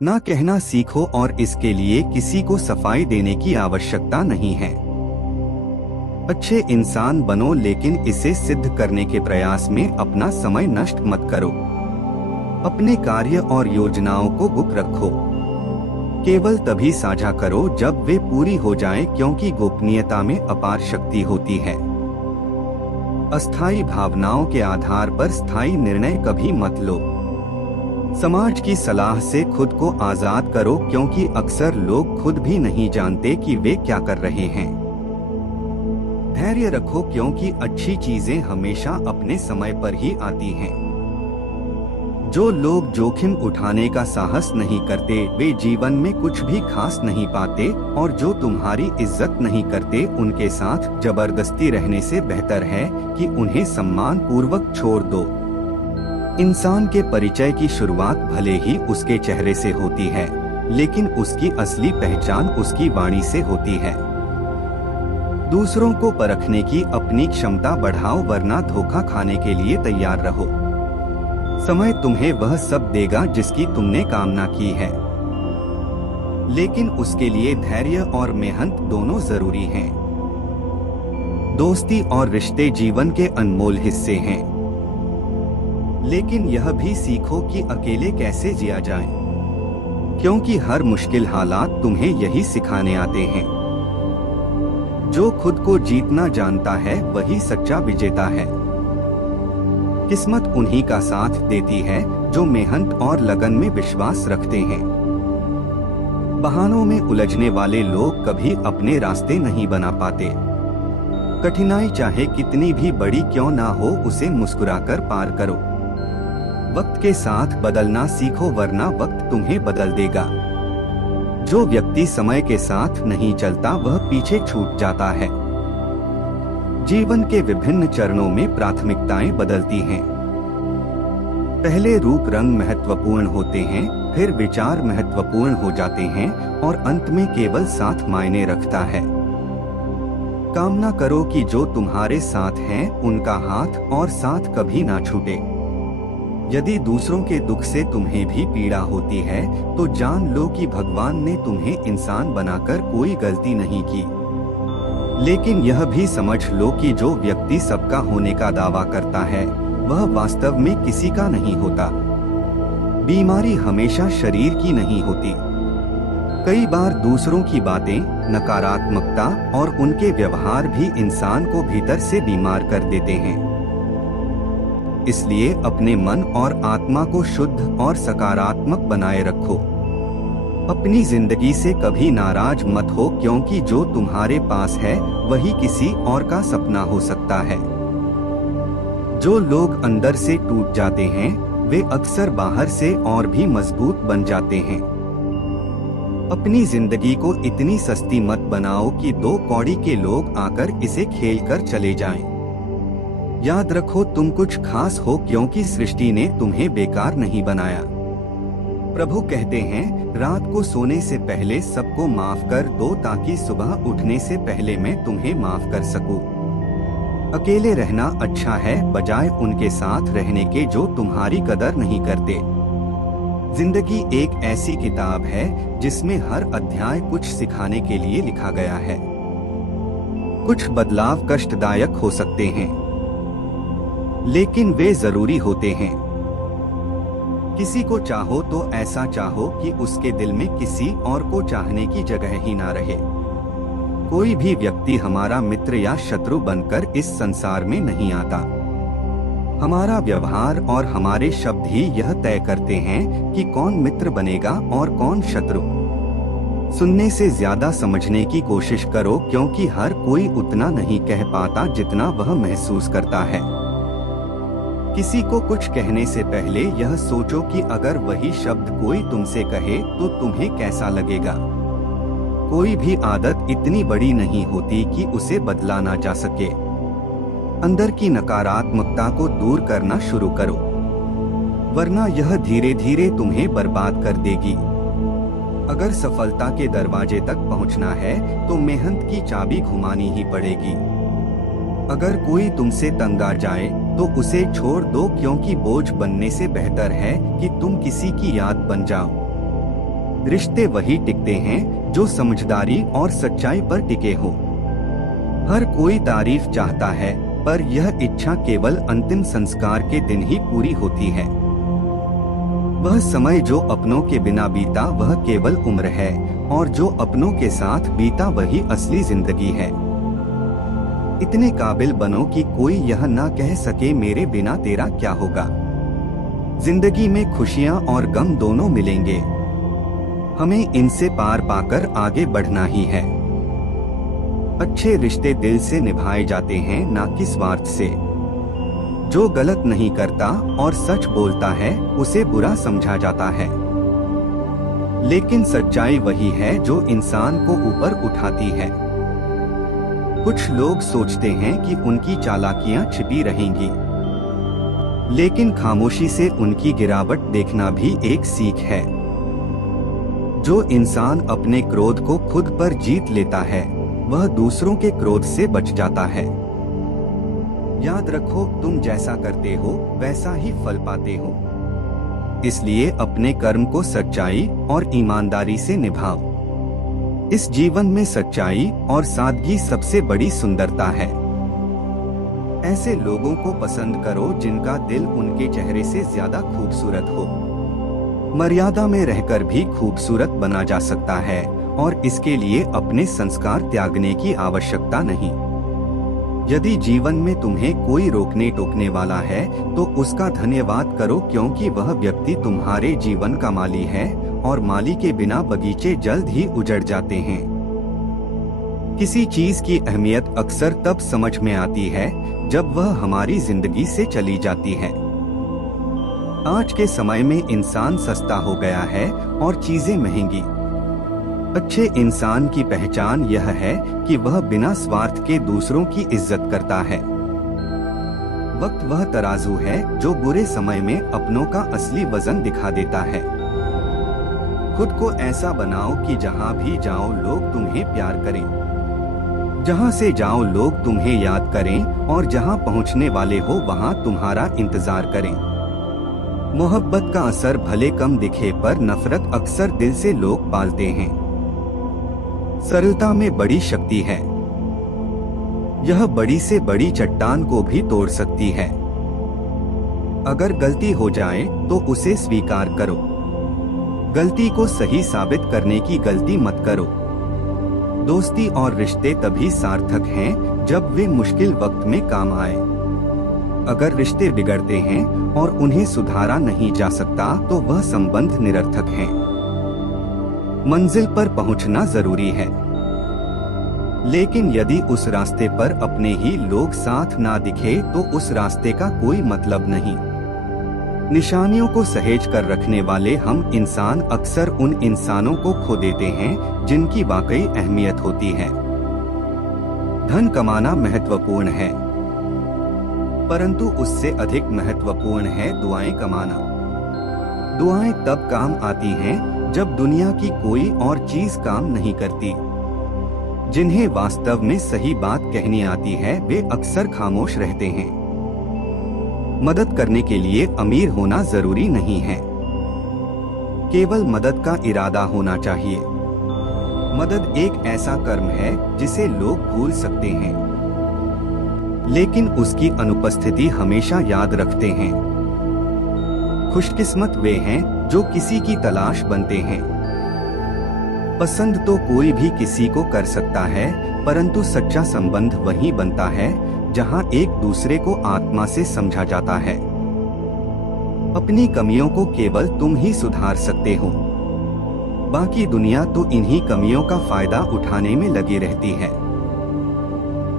ना कहना सीखो और इसके लिए किसी को सफाई देने की आवश्यकता नहीं है। अच्छे इंसान बनो लेकिन इसे सिद्ध करने के प्रयास में अपना समय नष्ट मत करो। अपने कार्य और योजनाओं को गुप्त रखो। केवल तभी साझा करो जब वे पूरी हो जाएं, क्योंकि गोपनीयता में अपार शक्ति होती है। अस्थायी भावनाओं के आधार पर स्थायी निर्णय कभी मत लो। समाज की सलाह से खुद को आजाद करो, क्योंकि अक्सर लोग खुद भी नहीं जानते कि वे क्या कर रहे हैं। धैर्य रखो, क्योंकि अच्छी चीजें हमेशा अपने समय पर ही आती हैं। जो लोग जोखिम उठाने का साहस नहीं करते वे जीवन में कुछ भी खास नहीं पाते, और जो तुम्हारी इज्जत नहीं करते उनके साथ जबरदस्ती रहने से बेहतर है कि उन्हें सम्मान पूर्वक छोड़ दो। इंसान के परिचय की शुरुआत भले ही उसके चेहरे से होती है, लेकिन उसकी असली पहचान उसकी वाणी से होती है। दूसरों को परखने की अपनी क्षमता बढ़ाओ, वरना धोखा खाने के लिए तैयार रहो। समय तुम्हें वह सब देगा जिसकी तुमने कामना की है, लेकिन उसके लिए धैर्य और मेहनत दोनों जरूरी हैं। दोस्ती और रिश्ते जीवन के अनमोल हिस्से हैं, लेकिन यह भी सीखो कि अकेले कैसे जिया जाए, क्योंकि हर मुश्किल हालात तुम्हें यही सिखाने आते हैं। जो खुद को जीतना जानता है वही सच्चा विजेता है। किस्मत उन्हीं का साथ देती है जो मेहनत और लगन में विश्वास रखते हैं। बहानों में उलझने वाले लोग कभी अपने रास्ते नहीं बना पाते। कठिनाई चाहे कितनी भी बड़ी क्यों ना हो, उसे मुस्कुराकर पार करो। वक्त के साथ बदलना सीखो, वरना वक्त तुम्हें बदल देगा। जो व्यक्ति समय के साथ नहीं चलता वह पीछे छूट जाता है। जीवन के विभिन्न चरणों में प्राथमिकताएं बदलती हैं। पहले रूप रंग महत्वपूर्ण होते हैं, फिर विचार महत्वपूर्ण हो जाते हैं, और अंत में केवल साथ मायने रखता है। कामना करो कि जो तुम्हारे साथ हैं उनका हाथ और साथ कभी ना छूटे। यदि दूसरों के दुख से तुम्हें भी पीड़ा होती है तो जान लो कि भगवान ने तुम्हें इंसान बनाकर कोई गलती नहीं की। लेकिन यह भी समझ लो कि जो व्यक्ति सबका होने का दावा करता है वह वास्तव में किसी का नहीं होता। बीमारी हमेशा शरीर की नहीं होती। कई बार दूसरों की बातें, नकारात्मकता और उनके व्यवहार भी इंसान को भीतर से बीमार कर देते हैं। इसलिए अपने मन और आत्मा को शुद्ध और सकारात्मक बनाए रखो। अपनी जिंदगी से कभी नाराज मत हो, क्योंकि जो तुम्हारे पास है वही किसी और का सपना हो सकता है। जो लोग अंदर से टूट जाते हैं वे अक्सर बाहर से और भी मजबूत बन जाते हैं। अपनी जिंदगी को इतनी सस्ती मत बनाओ कि दो कौड़ी के लोग आकर इसे खेल कर चले जाएं। याद रखो तुम कुछ खास हो, क्योंकि सृष्टि ने तुम्हें बेकार नहीं बनाया। प्रभु कहते हैं, रात को सोने से पहले सबको माफ कर दो, ताकि सुबह उठने से पहले मैं तुम्हें माफ कर सकूं। अकेले रहना अच्छा है बजाय उनके साथ रहने के जो तुम्हारी कदर नहीं करते। जिंदगी एक ऐसी किताब है जिसमें हर अध्याय कुछ सिखाने के लिए लिखा गया है। कुछ बदलाव कष्टदायक हो सकते हैं, लेकिन वे जरूरी होते हैं। किसी को चाहो तो ऐसा चाहो कि उसके दिल में किसी और को चाहने की जगह ही ना रहे। कोई भी व्यक्ति हमारा मित्र या शत्रु बनकर इस संसार में नहीं आता। हमारा व्यवहार और हमारे शब्द ही यह तय करते हैं कि कौन मित्र बनेगा और कौन शत्रु। सुनने से ज्यादा समझने की कोशिश करो, क्योंकि हर कोई उतना नहीं कह पाता जितना वह महसूस करता है। किसी को कुछ कहने से पहले यह सोचो कि अगर वही शब्द कोई तुमसे कहे तो तुम्हें कैसा लगेगा। कोई भी आदत इतनी बड़ी नहीं होती कि उसे बदला ना जा सके। अंदर की नकारात्मकता को दूर करना शुरू करो, वरना यह धीरे धीरे तुम्हें बर्बाद कर देगी। अगर सफलता के दरवाजे तक पहुंचना है तो मेहनत की चाबी घुमानी ही पड़ेगी। अगर कोई तुमसे तंग आ जाए तो उसे छोड़ दो, क्योंकि बोझ बनने से बेहतर है कि तुम किसी की याद बन जाओ। रिश्ते वही टिकते हैं जो समझदारी और सच्चाई पर टिके हो। हर कोई तारीफ चाहता है, पर यह इच्छा केवल अंतिम संस्कार के दिन ही पूरी होती है। वह समय जो अपनों के बिना बीता वह केवल उम्र है, और जो अपनों के साथ बीता वही असली जिंदगी है। इतने काबिल बनो कि कोई यह ना कह सके मेरे बिना तेरा क्या होगा। जिंदगी में खुशियां और गम दोनों मिलेंगे, हमें इनसे पार पाकर आगे बढ़ना ही है। अच्छे रिश्ते दिल से निभाए जाते हैं, ना कि स्वार्थ से। जो गलत नहीं करता और सच बोलता है उसे बुरा समझा जाता है, लेकिन सच्चाई वही है जो इंसान को ऊपर उठाती है। कुछ लोग सोचते हैं कि उनकी चालाकियां छिपी रहेंगी, लेकिन खामोशी से उनकी गिरावट देखना भी एक सीख है। जो इंसान अपने क्रोध को खुद पर जीत लेता है वह दूसरों के क्रोध से बच जाता है। याद रखो, तुम जैसा करते हो वैसा ही फल पाते हो। इसलिए अपने कर्म को सच्चाई और ईमानदारी से निभाओ। इस जीवन में सच्चाई और सादगी सबसे बड़ी सुंदरता है। ऐसे लोगों को पसंद करो जिनका दिल उनके चेहरे से ज्यादा खूबसूरत हो। मर्यादा में रहकर भी खूबसूरत बना जा सकता है, और इसके लिए अपने संस्कार त्यागने की आवश्यकता नहीं। यदि जीवन में तुम्हें कोई रोकने टोकने वाला है तो उसका धन्यवाद करो, क्योंकि वह व्यक्ति तुम्हारे जीवन का माली है, और माली के बिना बगीचे जल्द ही उजड़ जाते हैं। किसी चीज की अहमियत अक्सर तब समझ में आती है जब वह हमारी जिंदगी से चली जाती है। आज के समय में इंसान सस्ता हो गया है और चीजें महंगी। अच्छे इंसान की पहचान यह है कि वह बिना स्वार्थ के दूसरों की इज्जत करता है। वक्त वह तराजू है जो बुरे समय में अपनों का असली वजन दिखा देता है। खुद को ऐसा बनाओ कि जहाँ भी जाओ लोग तुम्हें प्यार करें, जहाँ से जाओ लोग तुम्हें याद करें, और जहाँ पहुँचने वाले हो वहाँ तुम्हारा इंतजार करें। मोहब्बत का असर भले कम दिखे, पर नफरत अक्सर दिल से लोग पालते हैं। सरलता में बड़ी शक्ति है, यह बड़ी से बड़ी चट्टान को भी तोड़ सकती है। अगर गलती हो जाए तो उसे स्वीकार करो। गलती को सही साबित करने की गलती मत करो। दोस्ती और रिश्ते तभी सार्थक हैं जब वे मुश्किल वक्त में काम आए। अगर रिश्ते बिगड़ते हैं और उन्हें सुधारा नहीं जा सकता तो वह संबंध निरर्थक हैं। मंजिल पर पहुंचना जरूरी है, लेकिन यदि उस रास्ते पर अपने ही लोग साथ ना दिखे तो उस रास्ते का कोई मतलब नहीं। निशानियों को सहेज कर रखने वाले हम इंसान अक्सर उन इंसानों को खो देते हैं जिनकी वाकई अहमियत होती है। धन कमाना महत्वपूर्ण है, परंतु उससे अधिक महत्वपूर्ण है दुआएं कमाना। दुआएं तब काम आती हैं जब दुनिया की कोई और चीज काम नहीं करती। जिन्हें वास्तव में सही बात कहनी आती है वे अक्सर खामोश रहते हैं। मदद करने के लिए अमीर होना जरूरी नहीं है, केवल मदद का इरादा होना चाहिए। मदद एक ऐसा कर्म है जिसे लोग भूल सकते हैं, लेकिन उसकी अनुपस्थिति हमेशा याद रखते हैं। खुशकिस्मत वे हैं जो किसी की तलाश बनते हैं। पसंद तो कोई भी किसी को कर सकता है, परंतु सच्चा संबंध वही बनता है जहां एक दूसरे को आत्मा से समझा जाता है। अपनी कमियों को केवल तुम ही सुधार सकते हो, बाकी दुनिया तो इन्हीं कमियों का फायदा उठाने में लगी रहती है।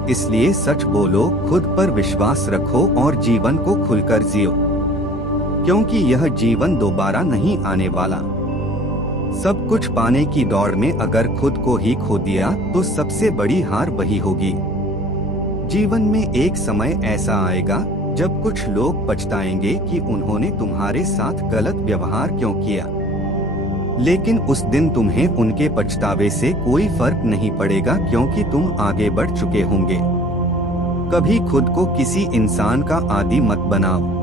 इसलिए सच बोलो, खुद पर विश्वास रखो और जीवन को खुलकर जियो, क्योंकि यह जीवन दोबारा नहीं आने वाला। सब कुछ पाने की दौड़ में अगर खुद को ही खो दिया तो सबसे बड़ी हार वही होगी। जीवन में एक समय ऐसा आएगा जब कुछ लोग पछताएंगे कि उन्होंने तुम्हारे साथ गलत व्यवहार क्यों किया, लेकिन उस दिन तुम्हें उनके पछतावे से कोई फर्क नहीं पड़ेगा, क्योंकि तुम आगे बढ़ चुके होंगे। कभी खुद को किसी इंसान का आदी मत बनाओ।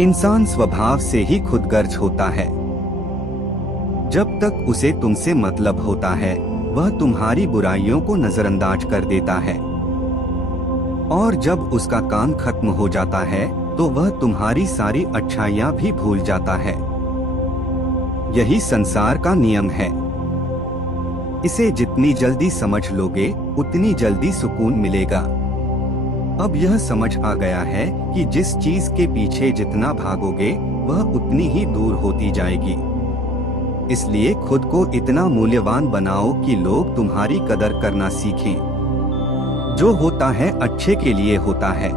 इंसान स्वभाव से ही खुदगर्ज होता है। जब तक उसे तुमसे मतलब होता है, वह तुम्हारी बुराइयों को नजरअंदाज कर देता है, और जब उसका काम खत्म हो जाता है तो वह तुम्हारी सारी अच्छाइयाँ भी भूल जाता है। यही संसार का नियम है। इसे जितनी जल्दी समझ लोगे, उतनी जल्दी सुकून मिलेगा। अब यह समझ आ गया है कि जिस चीज के पीछे जितना भागोगे, वह उतनी ही दूर होती जाएगी। इसलिए खुद को इतना मूल्यवान बनाओ कि लोग तुम्हारी कदर करना सीखें। जो होता है अच्छे के लिए होता है,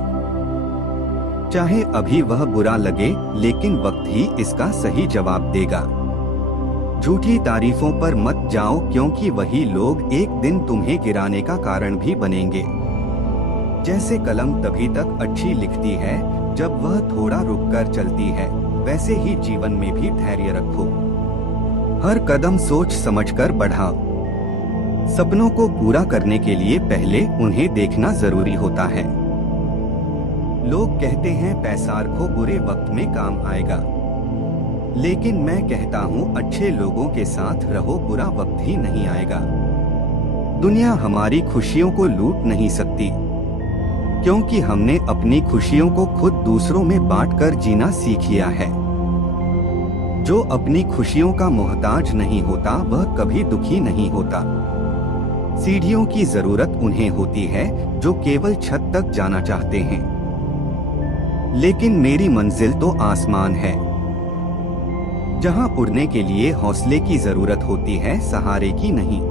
चाहे अभी वह बुरा लगे, लेकिन वक्त ही इसका सही जवाब देगा। झूठी तारीफों पर मत जाओ, क्योंकि वही लोग एक दिन तुम्हें गिराने का कारण भी बनेंगे। जैसे कलम तभी तक अच्छी लिखती है जब वह थोड़ा रुककर चलती है, वैसे ही जीवन में भी धैर्य रखो। हर कदम सोच समझकर बढ़ाओ। सपनों को पूरा करने के लिए पहले उन्हें देखना जरूरी होता है। लोग कहते हैं पैसा रखो, बुरे वक्त में काम आएगा, लेकिन मैं कहता हूँ अच्छे लोगों के साथ रहो, बुरा वक्त ही नहीं आएगा। दुनिया हमारी खुशियों को लूट नहीं सकती, क्योंकि हमने अपनी खुशियों को खुद दूसरों में बांटकर जीना सीख लिया है। जो अपनी खुशियों का मोहताज नहीं होता, वह कभी दुखी नहीं होता। सीढ़ियों की जरूरत उन्हें होती है जो केवल छत तक जाना चाहते हैं, लेकिन मेरी मंजिल तो आसमान है, जहां उड़ने के लिए हौसले की जरूरत होती है, सहारे की नहीं।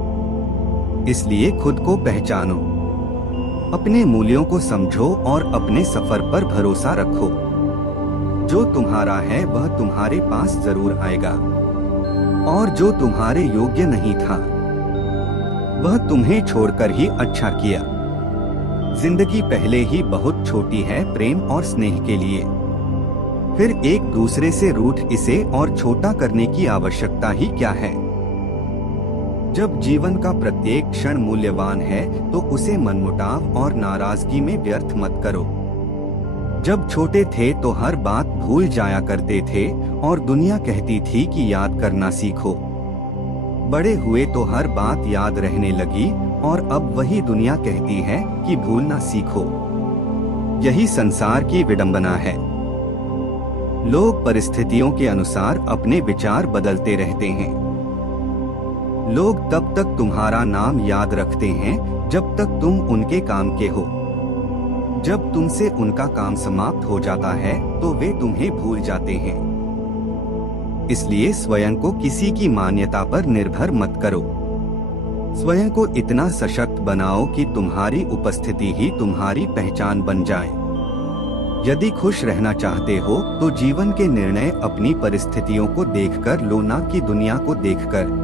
इसलिए खुद को पहचानो, अपने मूल्यों को समझो और अपने सफर पर भरोसा रखो। जो तुम्हारा है वह तुम्हारे पास जरूर आएगा, और जो तुम्हारे योग्य नहीं था वह तुम्हें छोड़कर ही अच्छा किया। जिंदगी पहले ही बहुत छोटी है प्रेम और स्नेह के लिए, फिर एक दूसरे से रूठ इसे और छोटा करने की आवश्यकता ही क्या है। जब जीवन का प्रत्येक क्षण मूल्यवान है तो उसे मनमुटाव और नाराजगी में व्यर्थ मत करो। जब छोटे थे तो हर बात भूल जाया करते थे और दुनिया कहती थी कि याद करना सीखो। बड़े हुए तो हर बात याद रहने लगी और अब वही दुनिया कहती है कि भूलना सीखो। यही संसार की विडंबना है। लोग परिस्थितियों के अनुसार अपने विचार बदलते रहते हैं। लोग तब तक तुम्हारा नाम याद रखते हैं जब तक तुम उनके काम के हो। जब तुमसे उनका काम समाप्त हो जाता है तो वे तुम्हें भूल जाते हैं। इसलिए स्वयं को किसी की मान्यता पर निर्भर मत करो। स्वयं को इतना सशक्त बनाओ कि तुम्हारी उपस्थिति ही तुम्हारी पहचान बन जाए। यदि खुश रहना चाहते हो तो जीवन के निर्णय अपनी परिस्थितियों को देखकर लो, ना कि दुनिया को देखकर।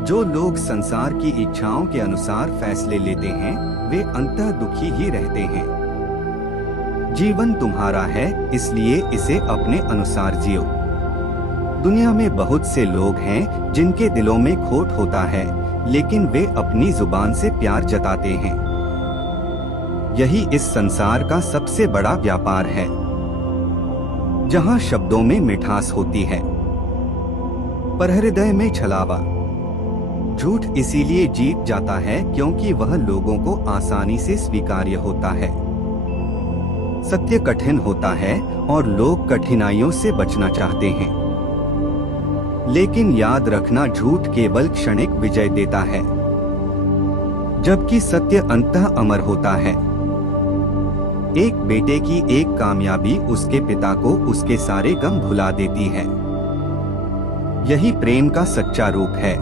जो लोग संसार की इच्छाओं के अनुसार फैसले लेते हैं वे अंततः दुखी ही रहते हैं। जीवन तुम्हारा है, इसलिए इसे अपने अनुसार जियो। दुनिया में बहुत से लोग हैं जिनके दिलों में खोट होता है, लेकिन वे अपनी जुबान से प्यार जताते हैं। यही इस संसार का सबसे बड़ा व्यापार है, जहां शब्दों में मिठास होती है पर हृदय में छलावा। झूठ इसीलिए जीत जाता है क्योंकि वह लोगों को आसानी से स्वीकार्य होता है। सत्य कठिन होता है और लोग कठिनाइयों से बचना चाहते हैं, लेकिन याद रखना झूठ केवल क्षणिक विजय देता है, जबकि सत्य अंततः अमर होता है। एक बेटे की एक कामयाबी उसके पिता को उसके सारे गम भुला देती है। यही प्रेम का सच्चा रूप है,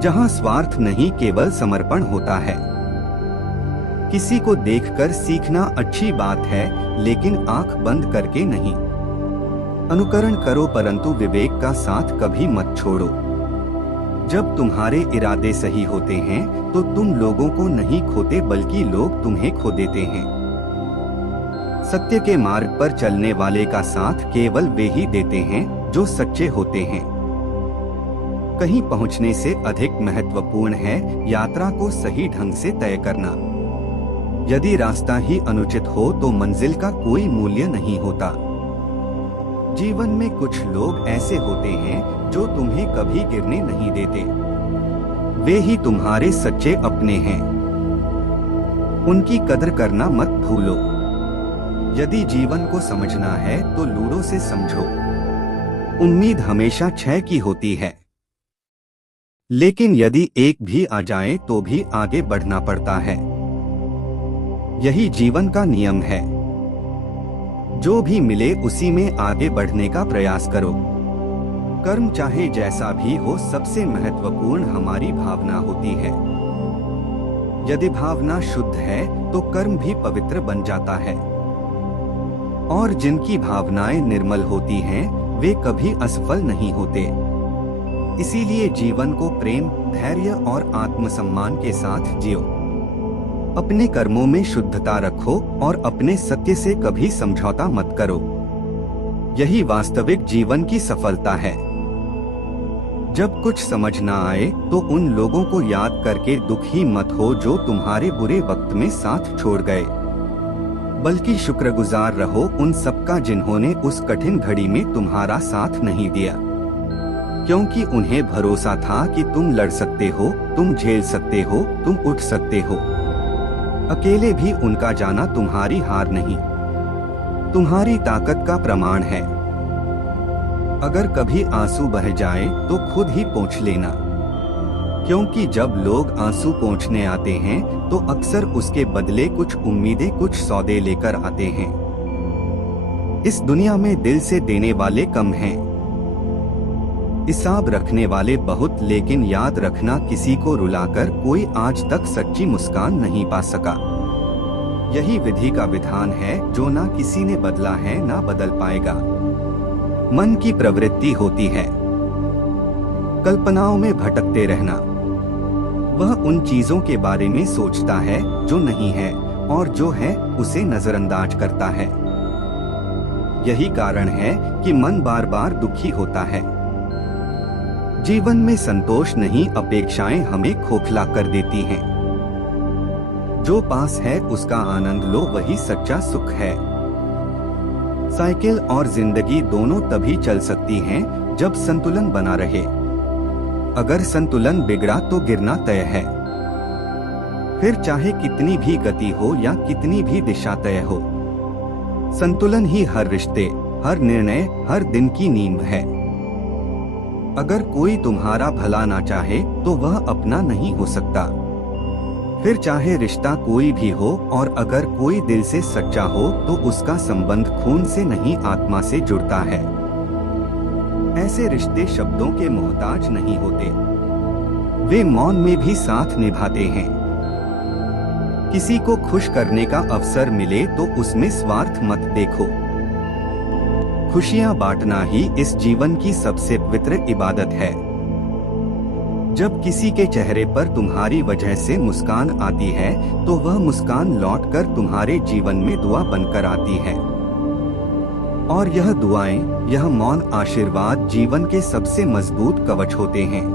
जहां स्वार्थ नहीं केवल समर्पण होता है। किसी को देखकर सीखना अच्छी बात है, लेकिन आंख बंद करके नहीं। अनुकरण करो परंतु विवेक का साथ कभी मत छोड़ो। जब तुम्हारे इरादे सही होते हैं तो तुम लोगों को नहीं खोते, बल्कि लोग तुम्हें खो देते हैं। सत्य के मार्ग पर चलने वाले का साथ केवल वे ही देते हैं जो सच्चे होते हैं। कहीं पहुंचने से अधिक महत्वपूर्ण है यात्रा को सही ढंग से तय करना। यदि रास्ता ही अनुचित हो तो मंजिल का कोई मूल्य नहीं होता। जीवन में कुछ लोग ऐसे होते हैं जो तुम्हें कभी गिरने नहीं देते। वे ही तुम्हारे सच्चे अपने हैं। उनकी कदर करना मत भूलो। यदि जीवन को समझना है तो लूडो से समझो। उम्मीद हमेशा क्षय की होती है, लेकिन यदि एक भी आ जाए तो भी आगे बढ़ना पड़ता है। यही जीवन का नियम है। जो भी मिले उसी में आगे बढ़ने का प्रयास करो। कर्म चाहे जैसा भी हो, सबसे महत्वपूर्ण हमारी भावना होती है। यदि भावना शुद्ध है तो कर्म भी पवित्र बन जाता है। और जिनकी भावनाएं निर्मल होती हैं, वे कभी असफल नहीं होते। इसीलिए जीवन को प्रेम, धैर्य और आत्मसम्मान के साथ जियो। अपने कर्मों में शुद्धता रखो और अपने सत्य से कभी समझौता मत करो। यही वास्तविक जीवन की सफलता है। जब कुछ समझ ना आए तो उन लोगों को याद करके दुखी मत हो जो तुम्हारे बुरे वक्त में साथ छोड़ गए, बल्कि शुक्रगुजार रहो उन सबका जिन्होंने उस कठिन घड़ी में तुम्हारा साथ नहीं दिया, क्योंकि उन्हें भरोसा था कि तुम लड़ सकते हो, तुम झेल सकते हो, तुम उठ सकते हो। अकेले भी उनका जाना तुम्हारी हार नहीं, तुम्हारी ताकत का प्रमाण है। अगर कभी आंसू बह जाए तो खुद ही पोंछ लेना, क्योंकि जब लोग आंसू पोंछने आते हैं तो अक्सर उसके बदले कुछ उम्मीदें, कुछ सौदे लेकर आते हैं। इस दुनिया में दिल से देने वाले कम हैं, हिसाब रखने वाले बहुत, लेकिन याद रखना, किसी को रुलाकर कोई आज तक सच्ची मुस्कान नहीं पा सका। यही विधि का विधान है जो ना किसी ने बदला है ना बदल पाएगा। मन की प्रवृत्ति होती है कल्पनाओं में भटकते रहना। वह उन चीजों के बारे में सोचता है जो नहीं है, और जो है उसे नजरअंदाज करता है। यही कारण है कि मन बार बार दुखी होता है। जीवन में संतोष नहीं, अपेक्षाएं हमें खोखला कर देती हैं। जो पास है उसका आनंद लो, वही सच्चा सुख है। साइकिल और जिंदगी दोनों तभी चल सकती हैं जब संतुलन बना रहे। अगर संतुलन बिगड़ा तो गिरना तय है। फिर चाहे कितनी भी गति हो या कितनी भी दिशा तय हो, संतुलन ही हर रिश्ते, हर निर्णय, हर दिन की नींव है। अगर कोई तुम्हारा भला ना चाहे तो वह अपना नहीं हो सकता। फिर चाहे रिश्ता कोई भी हो, और अगर कोई दिल से सच्चा हो तो उसका संबंध खून से नहीं, आत्मा से जुड़ता है। ऐसे रिश्ते शब्दों के मोहताज नहीं होते, वे मौन में भी साथ निभाते हैं। किसी को खुश करने का अवसर मिले तो उसमें स्वार्थ मत देखो। खुशियां बांटना ही इस जीवन की सबसे पवित्र इबादत है। जब किसी के चेहरे पर तुम्हारी वजह से मुस्कान आती है तो वह मुस्कान लौटकर तुम्हारे जीवन में दुआ बनकर आती है। और यह दुआएं, यह मौन आशीर्वाद जीवन के सबसे मजबूत कवच होते हैं।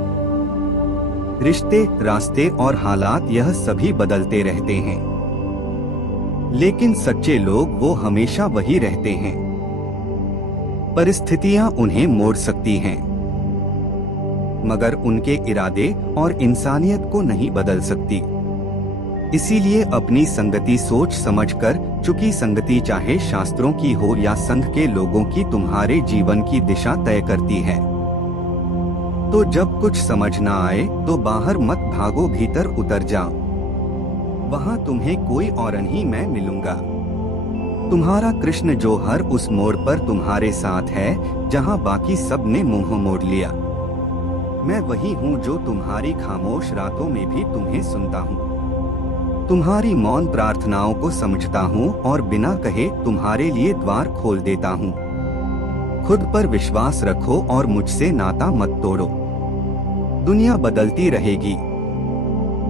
रिश्ते, रास्ते और हालात, यह सभी बदलते रहते हैं, लेकिन सच्चे लोग वो हमेशा वही रहते हैं। परिस्थितियां उन्हें मोड़ सकती हैं, मगर उनके इरादे और इंसानियत को नहीं बदल सकती। इसीलिए अपनी संगति सोच समझकर, चूंकि संगति चाहे शास्त्रों की हो या संघ के लोगों की, तुम्हारे जीवन की दिशा तय करती है। तो जब कुछ समझ ना आए तो बाहर मत भागो, भीतर उतर जाओ। वहां तुम्हें कोई और नहीं, मैं मिलूंगा। तुम्हारा कृष्ण जो हर उस मोड़ पर तुम्हारे साथ है जहां बाकी सब ने मुंह मोड़ लिया। मैं वही हूँ जो तुम्हारी खामोश रातों में भी तुम्हें सुनता हूँ। तुम्हारी मौन प्रार्थनाओं को समझता हूँ और बिना कहे तुम्हारे लिए द्वार खोल देता हूँ। खुद पर विश्वास रखो और मुझसे नाता मत तोड़ो। दुनिया बदलती रहेगी,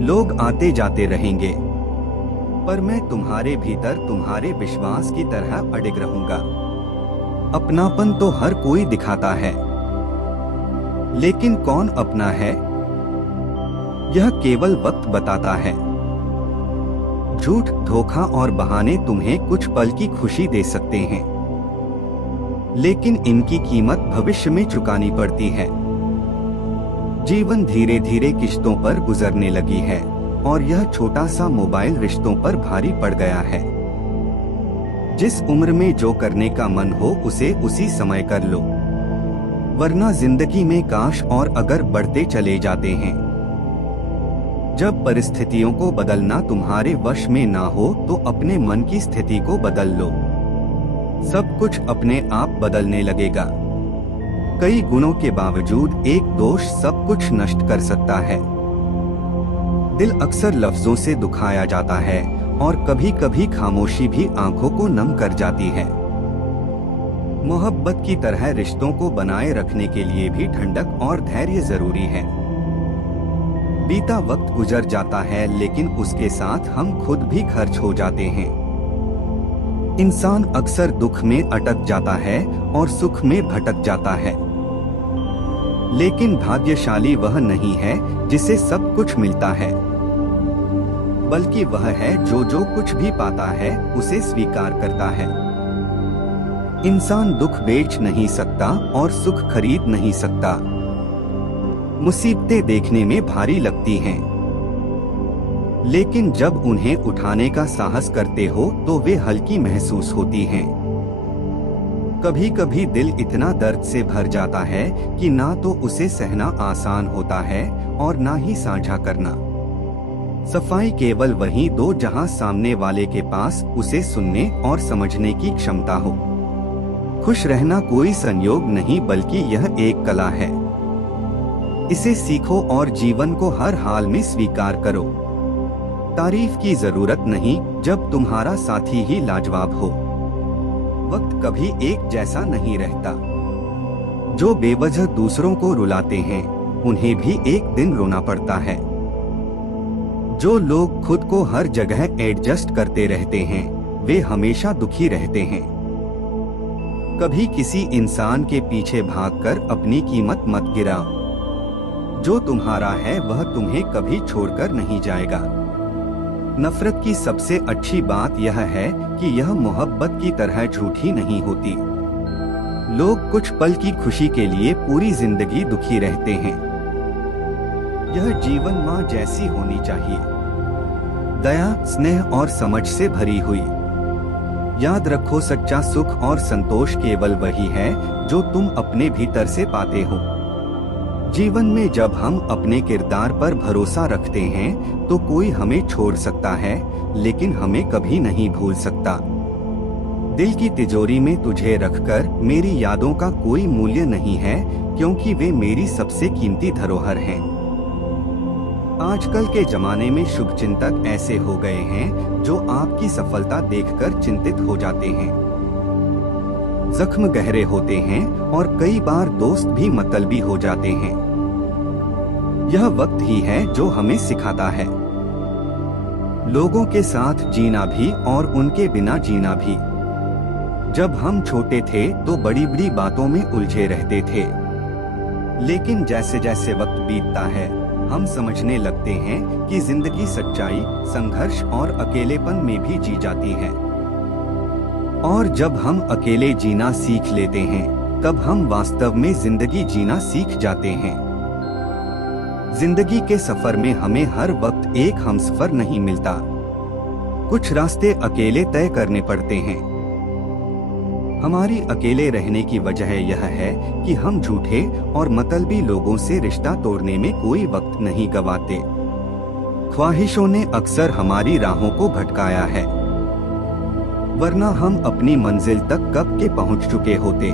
लोग आते जाते रहेंगे, पर मैं तुम्हारे भीतर तुम्हारे विश्वास की तरह अडिग रहूंगा। अपनापन तो हर कोई दिखाता है, लेकिन कौन अपना है, यह केवल वक्त बताता है। झूठ, धोखा और बहाने तुम्हें कुछ पल की खुशी दे सकते हैं, लेकिन इनकी कीमत भविष्य में चुकानी पड़ती है। जीवन धीरे धीरे किश्तों पर गुजरने लगी है और यह छोटा सा मोबाइल रिश्तों पर भारी पड़ गया है। जिस उम्र में जो करने का मन हो उसे उसी समय कर लो, वरना जिंदगी में काश और अगर बढ़ते चले जाते हैं। जब परिस्थितियों को बदलना तुम्हारे वश में ना हो तो अपने मन की स्थिति को बदल लो, सब कुछ अपने आप बदलने लगेगा। कई गुणों के बावजूद एक दोष सब कुछ नष्ट कर सकता है। दिल अक्सर लफ्जों से दुखाया जाता है और कभी कभी खामोशी भी आंखों को नम कर जाती है। मोहब्बत की तरह रिश्तों को बनाए रखने के लिए भी ठंडक और धैर्य जरूरी है। बीता वक्त गुजर जाता है लेकिन उसके साथ हम खुद भी खर्च हो जाते हैं। इंसान अक्सर दुख में अटक जाता है और सुख में भटक जाता है, लेकिन भाग्यशाली वह नहीं है जिसे सब कुछ मिलता है, बल्कि वह है जो जो कुछ भी पाता है उसे स्वीकार करता है। इंसान दुख बेच नहीं सकता और सुख खरीद नहीं सकता। मुसीबतें देखने में भारी लगती हैं, लेकिन जब उन्हें उठाने का साहस करते हो तो वे हल्की महसूस होती हैं। कभी कभी दिल इतना दर्द से भर जाता है कि ना तो उसे सहना आसान होता है और ना ही साझा करना। सफाई केवल वही दो जहां सामने वाले के पास उसे सुनने और समझने की क्षमता हो। खुश रहना कोई संयोग नहीं बल्कि यह एक कला है। इसे सीखो और जीवन को हर हाल में स्वीकार करो। तारीफ की जरूरत नहीं जब तुम्हारा साथी ही लाजवाब हो। वक्त कभी एक जैसा नहीं रहता। जो बेवजह दूसरों को रुलाते हैं उन्हें भी एक दिन रोना पड़ता है। जो लोग खुद को हर जगह एडजस्ट करते रहते हैं वे हमेशा दुखी रहते हैं। कभी किसी इंसान के पीछे भागकर अपनी कीमत मत गिराओ। जो तुम्हारा है वह तुम्हें कभी छोड़कर नहीं जाएगा। नफरत की सबसे अच्छी बात यह है कि यह मोहब्बत की तरह झूठी नहीं होती। लोग कुछ पल की खुशी के लिए पूरी जिंदगी दुखी रहते हैं। यह जीवन माँ जैसी होनी चाहिए, दया, स्नेह और समझ से भरी हुई। याद रखो, सच्चा सुख और संतोष केवल वही है जो तुम अपने भीतर से पाते हो। जीवन में जब हम अपने किरदार पर भरोसा रखते हैं तो कोई हमें छोड़ सकता है लेकिन हमें कभी नहीं भूल सकता। दिल की तिजोरी में तुझे रखकर मेरी यादों का कोई मूल्य नहीं है, क्योंकि वे मेरी सबसे कीमती धरोहर हैं। आजकल के जमाने में शुभचिंतक ऐसे हो गए हैं जो आपकी सफलता देखकर चिंतित हो जाते हैं। जख्म गहरे होते हैं और कई बार दोस्त भी मतलबी हो जाते हैं। यह वक्त ही है जो हमें सिखाता है लोगों के साथ जीना भी और उनके बिना जीना भी। जब हम छोटे थे तो बड़ी बड़ी बातों में उलझे रहते थे, लेकिन जैसे जैसे वक्त बीतता है हम समझने लगते हैं कि जिंदगी सच्चाई, संघर्ष और अकेलेपन में भी जी जाती है। और जब हम अकेले जीना सीख लेते हैं तब हम वास्तव में जिंदगी जीना सीख जाते हैं। जिंदगी के सफर में हमें हर वक्त एक हमसफर नहीं मिलता। कुछ रास्ते अकेले तय करने पड़ते हैं। हमारी अकेले रहने की वजह यह है कि हम झूठे और मतलबी लोगों से रिश्ता तोड़ने में कोई वक्त नहीं गवाते। ख्वाहिशों ने अक्सर हमारी राहों को भटकाया है, वरना हम अपनी मंजिल तक कब के पहुंच चुके होते।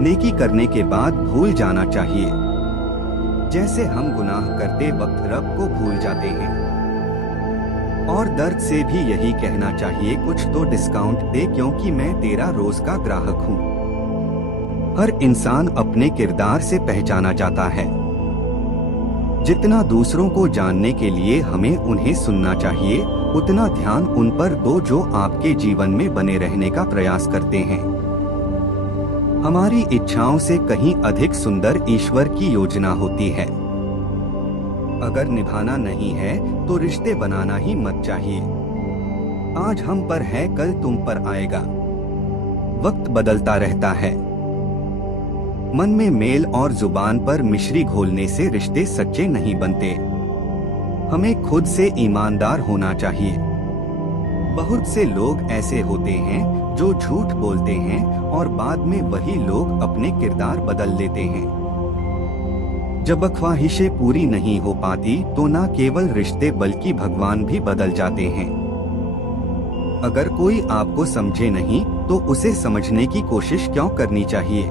नेकी करने के बाद भूल जाना चाहिए, जैसे हम गुनाह करते वक्त रब को भूल जाते हैं। और दर्द से भी यही कहना चाहिए, कुछ तो डिस्काउंट दे क्योंकि मैं तेरा रोज का ग्राहक हूँ। हर इंसान अपने किरदार से पहचाना जाता है। जितना दूसरों को जानने के लिए हमें उन्हें सुनना चाहिए, उतना ध्यान उन पर दो जो आपके जीवन में बने रहने का प्रयास करते हैं। हमारी इच्छाओं से कहीं अधिक सुंदर ईश्वर की योजना होती है। अगर निभाना नहीं है तो रिश्ते बनाना ही मत चाहिए। आज हम पर है कल तुम पर आएगा। वक्त बदलता रहता है। मन में मेल और जुबान पर मिश्री घोलने से रिश्ते सच्चे नहीं बनते। हमें खुद से ईमानदार होना चाहिए। बहुत से लोग ऐसे होते हैं जो झूठ बोलते हैं और बाद में वही लोग अपने किरदार बदल लेते हैं। जब ख्वाहिशें पूरी नहीं हो पाती तो न केवल रिश्ते बल्कि भगवान भी बदल जाते हैं। अगर कोई आपको समझे नहीं तो उसे समझने की कोशिश क्यों करनी चाहिए?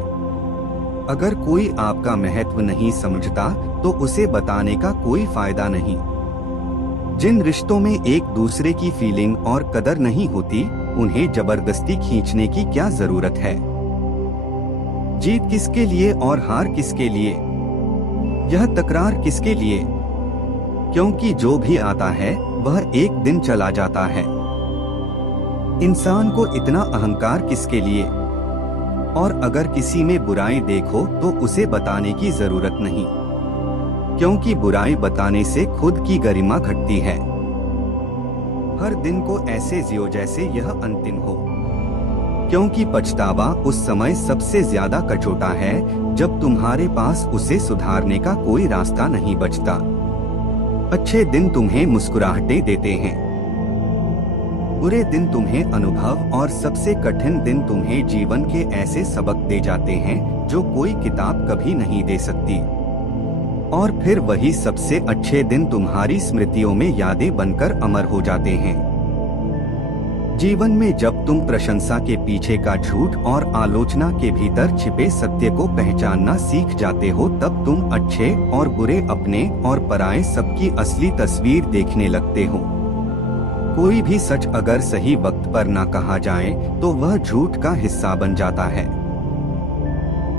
अगर कोई आपका महत्व नहीं समझता तो उसे बताने का कोई फायदा नहीं। जिन रिश्तों में एक दूसरे की फीलिंग और कदर नहीं होती, उन्हें जबरदस्ती खींचने की क्या जरूरत है? जीत किसके लिए और हार किसके लिए? यह तकरार किसके लिए? क्योंकि जो भी आता है वह एक दिन चला जाता है। इंसान को इतना अहंकार किसके लिए? और अगर किसी में बुराई देखो तो उसे बताने की जरूरत नहीं, क्योंकि बुराई बताने से खुद की गरिमा घटती है। हर दिन को ऐसे जियो जैसे यह अंतिम हो, क्योंकि पछतावा उस समय सबसे ज्यादा कचोटा है जब तुम्हारे पास उसे सुधारने का कोई रास्ता नहीं बचता। अच्छे दिन तुम्हें मुस्कुराहटें देते हैं, बुरे दिन तुम्हें अनुभव और सबसे कठिन दिन तुम्हें जीवन के ऐसे सबक दे जाते हैं जो कोई किताब कभी नहीं दे सकती। और फिर वही सबसे अच्छे दिन तुम्हारी स्मृतियों में यादें बनकर अमर हो जाते हैं। जीवन में जब तुम प्रशंसा के पीछे का झूठ और आलोचना के भीतर छिपे सत्य को पहचानना सीख जाते हो, तब तुम अच्छे और बुरे, अपने और पराये सबकी असली तस्वीर देखने लगते हो। कोई भी सच अगर सही वक्त पर ना कहा जाए तो वह झूठ का हिस्सा बन जाता है,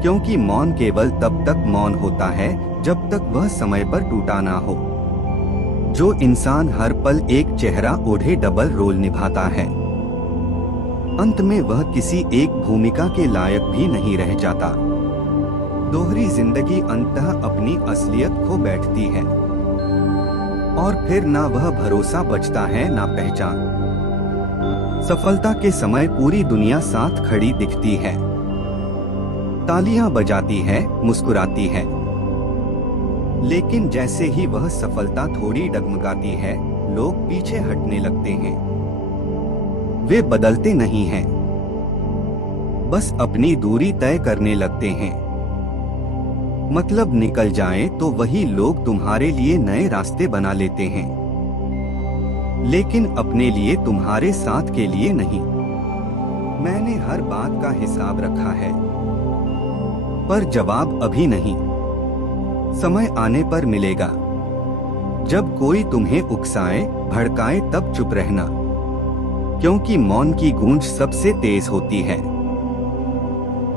क्योंकि मौन केवल तब तक मौन होता है जब तक वह समय पर टूटा ना हो। जो इंसान हर पल एक चेहरा ओढ़े डबल रोल निभाता है, अंत में वह किसी एक भूमिका के लायक भी नहीं रह जाता। दोहरी जिंदगी अंततः अपनी असलियत खो बैठती है और फिर ना वह भरोसा बचता है ना पहचान। सफलता के समय पूरी दुनिया साथ खड़ी दिखती है, तालियां बजाती है, मुस्कुराती है, लेकिन जैसे ही वह सफलता थोड़ी डगमगाती है, लोग पीछे हटने लगते हैं। वे बदलते नहीं हैं, बस अपनी दूरी तय करने लगते हैं। मतलब निकल जाए तो वही लोग तुम्हारे लिए नए रास्ते बना लेते हैं, लेकिन अपने लिए, तुम्हारे साथ के लिए नहीं। मैंने हर बात का हिसाब रखा है, पर जवाब अभी नहीं। समय आने पर मिलेगा। जब कोई तुम्हें उकसाए, भड़काए, तब चुप रहना, क्योंकि मौन की गूंज सबसे तेज होती है।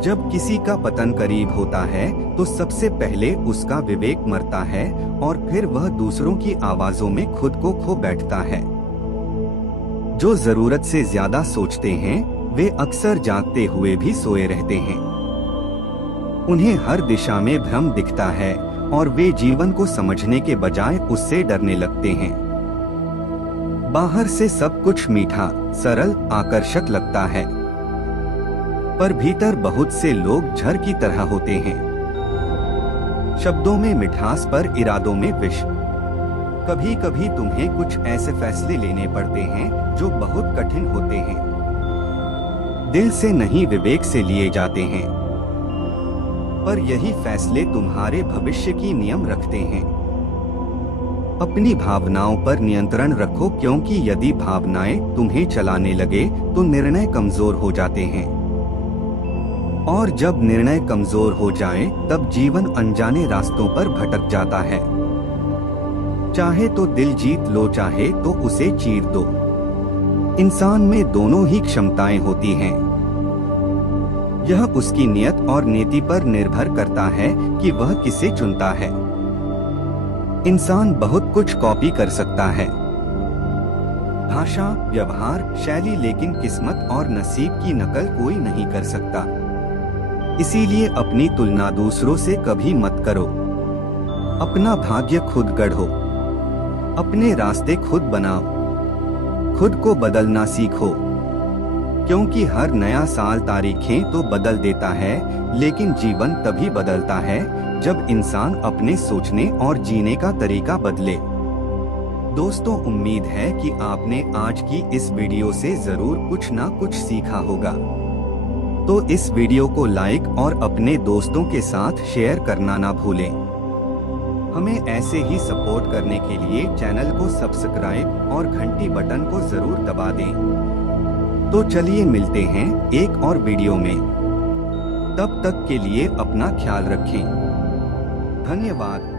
जब किसी का पतन करीब होता है तो सबसे पहले उसका विवेक मरता है और फिर वह दूसरों की आवाजों में खुद को खो बैठता है। जो जरूरत से ज्यादा सोचते हैं वे अक्सर जागते हुए भी सोए रहते हैं। उन्हें हर दिशा में भ्रम दिखता है और वे जीवन को समझने के बजाय उससे डरने लगते हैं। बाहर से सब कुछ मीठा, सरल, आकर्षक लगता है, पर भीतर बहुत से लोग झर की तरह होते हैं। शब्दों में मिठास पर इरादों में विष। कभी कभी तुम्हें कुछ ऐसे फैसले लेने पड़ते हैं जो बहुत कठिन होते हैं। दिल से नहीं, विवेक से लिए जाते हैं, पर यही फैसले तुम्हारे भविष्य की नियम रखते हैं। अपनी भावनाओं पर नियंत्रण रखो, क्योंकि यदि भावनाएं तुम्हें चलाने लगे तो निर्णय कमजोर हो जाते हैं, और जब निर्णय कमजोर हो जाए तब जीवन अनजाने रास्तों पर भटक जाता है। चाहे तो दिल जीत लो, चाहे तो उसे चीर दो। इंसान में दोनों ही क्षमताएं होती हैं। यह उसकी नियत और नीति पर निर्भर करता है कि वह किसे चुनता है। इंसान बहुत कुछ कॉपी कर सकता है, भाषा, व्यवहार, शैली, लेकिन किस्मत और नसीब की नकल कोई नहीं कर सकता। इसीलिए अपनी तुलना दूसरों से कभी मत करो। अपना भाग्य खुद गढ़ो, अपने रास्ते खुद बनाओ, खुद को बदलना सीखो, क्योंकि हर नया साल तारीखें तो बदल देता है, लेकिन जीवन तभी बदलता है जब इंसान अपने सोचने और जीने का तरीका बदले। दोस्तों, उम्मीद है कि आपने आज की इस वीडियो से जरूर कुछ ना कुछ सीखा होगा। तो इस वीडियो को लाइक और अपने दोस्तों के साथ शेयर करना ना भूलें। हमें ऐसे ही सपोर्ट करने के लिए चैनल को सब्सक्राइब और घंटी बटन को जरूर दबा दें। तो चलिए मिलते हैं एक और वीडियो में। तब तक के लिए अपना ख्याल रखें। धन्यवाद।